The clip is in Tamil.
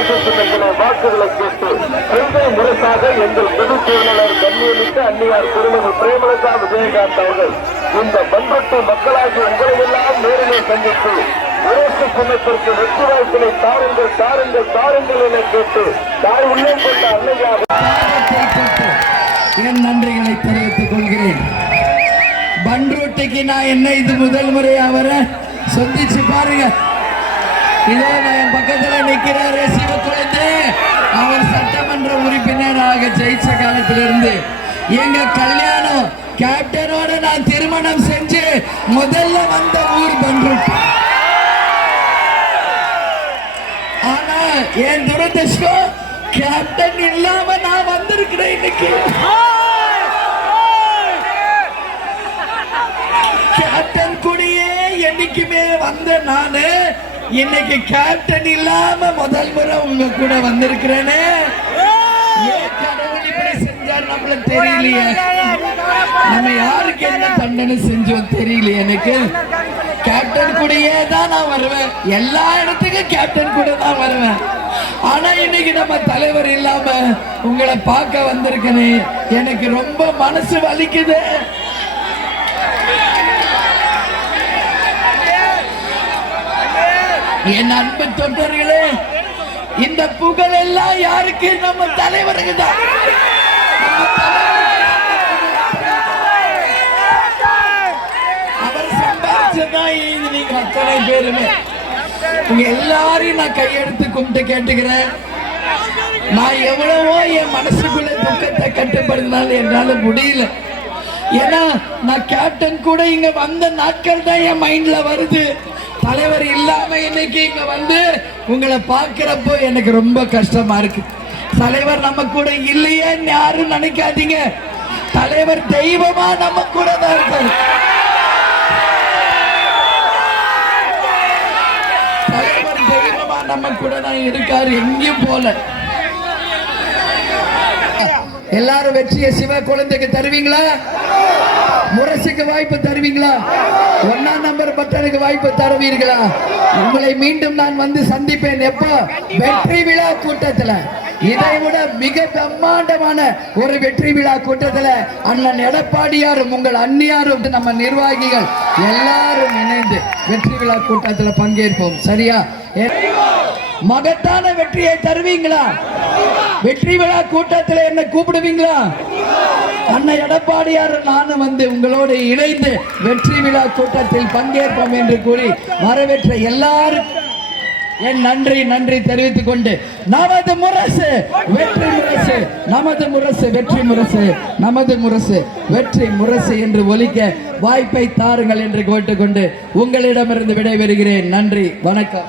வாக்குகளை கேட்டு கொள்கை முரசாக எங்கள் பொதுச் செயலாளர் கண்ணியமிக்க அன்னியார் திருமதி பிரேமலதா விஜயகாந்த் அவர்கள் இந்த பண்பட்டு மக்களாகி உங்களையெல்லாம் நேரிலே சந்தித்து அரசு சின்னத்திற்கு வெற்றி வாய்ப்பினை தாருங்கள் தாருங்கள் தாருங்கள் என கேட்டு தாய் உள்ளம் கொண்ட அன்னையாக என் நன்றிகளை தெரிவித்துக் கொள்கிறேன். பன்ருட்டிக்கு நான் என்ன இது முதல் முறையா வர? சந்திச்சு பாருங்க. இதோ என் பக்கத்தில் நிற்கிறாரு சிவக்குழந்தை. அவர் சட்டமன்ற உறுப்பினராக ஜெயிச்ச காலத்திலிருந்து எங்க கல்யாணம் கேப்டனோட நான் திருமணம் செஞ்சு முதல்ல வந்த ஊர் பன்ருட்டி ஆனா என் துரதிருஷ்டம் கேப்டன் இல்லாம நான் வந்திருக்கிறேன் இன்னைக்கு. கேப்டன் கூடயே என்னைக்குமே வந்த நானு இன்னைக்கு கேப்டன் இல்லாம முதல் முறை உங்க கூட வந்திருக்கிறேனே. ஏன் கடவுள் இப்படி செஞ்சார் நம்மளுக்கு தெரியலையே? நம்ம யாருக்கு என்ன செஞ்சோம் தெரியல எனக்கு? கேப்டன் கூடயே தான் நான் வருவேன். எல்லா இடத்துக்கும் கேப்டன் கூட தான் வருவேன். ஆனா இன்னைக்கு நம்ம தலைவர் இல்லாம உங்களை பார்க்க வந்திருக்கனே. எனக்கு ரொம்ப மனசு வலிக்குது. என் அன்பு தொண்டர்களே இந்த புகழ் எல்லாம் யாருக்கு? நம்ம தலைவருக்கு தான். அவர் சம்பாதிச்சதான் நீங்க அத்தனை பேருமே. உங்க எல்லாரையும் நான் கையெடுத்து கும்பிட்டு கேட்டுக்கிறேன். நான் எவ்வளவோ என் மனசுக்குள்ள துக்கத்தை கட்டுப்படுத்தினாலும் என்னால முடியல. ஏன்னா நான் கேப்டன் கூட இங்க வந்த நாட்கள் தான் என் மைண்ட்ல வருது. தலைவர் இல்லாம இன்னைக்கு இங்க வந்து உங்களை பார்க்கிறப்போ எனக்கு ரொம்ப கஷ்டமா இருக்கு. தலைவர் நம்ம கூட இல்லையேன்னு யாரும் நினைக்காதீங்க. தலைவர் தெய்வமா நம்ம கூட தான் இருக்காரு. தலைவர் தெய்வமா நம்ம கூட தான் இருக்காரு எங்கேயும் போல. எல்லாரும் வெற்றியை சிவ குழந்தைக்கு தருவீங்களா? முரசுக்கு வாய்ப்பு தருவீங்களா? ஒன்னாம் நம்பர் பட்டனுக்கு வாய்ப்பு தருவீர்களா? உங்களை மீண்டும் நான் வந்து சந்திப்பேன். எப்போ? வெற்றி விழா கூட்டத்துல. இதை விட மிக பிரம்மாண்டமான ஒரு வெற்றி விழா கூட்டத்துல அண்ணன் எடப்பாடியாரும் உங்கள் அந்நியாரும் நம்ம நிர்வாகிகள் எல்லாரும் இணைந்து வெற்றி விழா கூட்டத்துல பங்கேற்போம். சரியா? மகத்தான வெற்றியை தருவீங்களா? வெற்றி விழா கூட்டத்தில் என்ன கூப்பிடுவீங்களா? அண்ணன் எடப்பாடியார் நானும் வந்து உங்களோடு இணைந்து வெற்றி விழா கூட்டத்தில் பங்கேற்போம் என்று கூறி வரவேற்ற எல்லாரும் என் நன்றி நன்றி தெரிவித்துக் கொண்டு நமது முரசு வெற்றி முரசு நமது முரசு வெற்றி முரசு நமது முரசு வெற்றி முரசு என்று ஒலிக்க வாய்ப்பை தாருங்கள் என்று கேட்டுக்கொண்டு உங்களிடமிருந்து விடைபெறுகிறேன். நன்றி வணக்கம்.